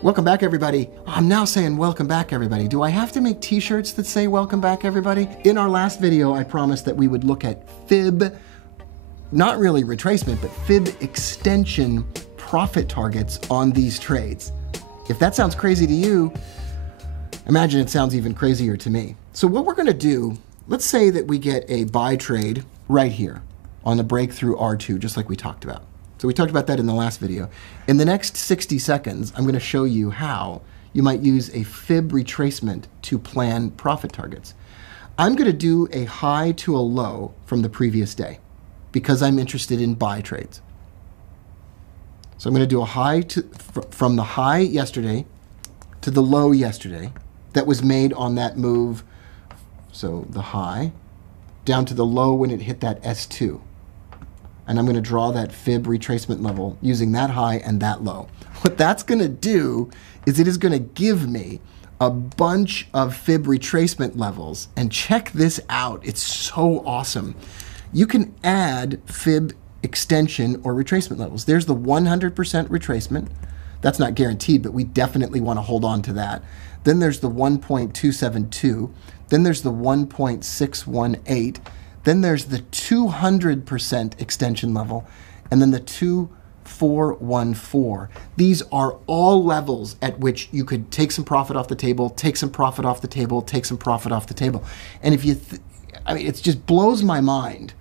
Welcome back, everybody. I'm now saying welcome back, everybody. Do I have to make t-shirts that say welcome back, everybody? In our last video, I promised that we would look at fib, not really retracement, but fib extension profit targets on these trades. If that sounds crazy to you, imagine it sounds even crazier to me. So what we're gonna do, let's say that we get a buy trade right here on the breakthrough R2, just like we talked about. So we talked about that in the last video. In the next 60 seconds, I'm gonna show you how you might use a fib retracement to plan profit targets. I'm gonna do a high to a low from the previous day because I'm interested in buy trades. So I'm gonna do a high from the high yesterday to the low yesterday that was made on that move. So the high down to the low when it hit that S2. And I'm gonna draw that fib retracement level using that high and that low. What that's gonna do is it is gonna give me a bunch of fib retracement levels. And check this out, it's so awesome. You can add fib extension or retracement levels. There's the 100% retracement. That's not guaranteed, but we definitely wanna hold on to that. Then there's the 1.272. Then there's the 1.618. Then there's the 200% extension level, and then the 2414. These are all levels at which you could take some profit off the table, take some profit off the table, take some profit off the table. And if you, I mean, it just blows my mind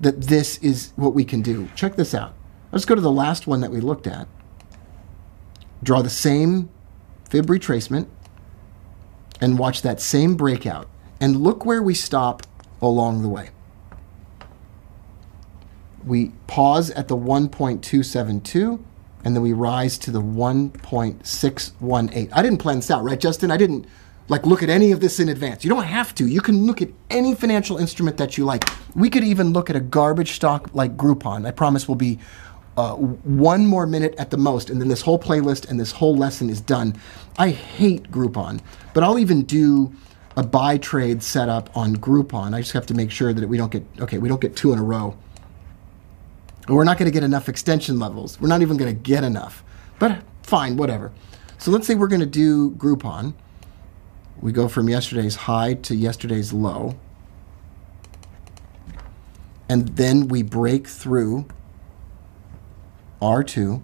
that this is what we can do. Check this out. Let's go to the last one that we looked at. Draw the same fib retracement and watch that same breakout. And look where we stop along the way. We pause at the 1.272, and then we rise to the 1.618. I didn't plan this out, right, Justin? I didn't look at any of this in advance. You don't have to. You can look at any financial instrument that you like. We could even look at a garbage stock like Groupon. I promise we'll be 1 more minute at the most, and then this whole playlist and this whole lesson is done. I hate Groupon, but I'll even do a buy trade setup on Groupon. I just have to make sure that we don't get, we don't get 2 in a row. We're not gonna get enough extension levels. We're not even gonna get enough, but fine, whatever. So let's say we're gonna do Groupon. We go from yesterday's high to yesterday's low. And then we break through R2,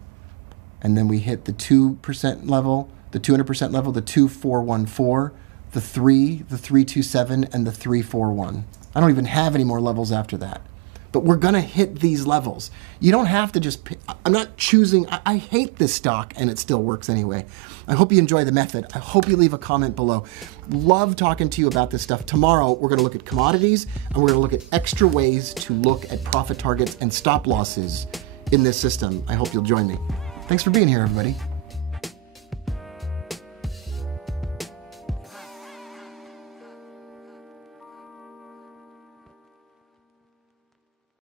and then we hit the 2% level, the 200% level, the 2414, the 3, the 327, and the 341. I don't even have any more levels after that. But we're gonna hit these levels. You don't have to just pick. I'm not choosing, I hate this stock and it still works anyway. I hope you enjoy the method. I hope you leave a comment below. Love talking to you about this stuff. Tomorrow, we're gonna look at commodities and we're gonna look at extra ways to look at profit targets and stop losses in this system. I hope you'll join me. Thanks for being here, everybody.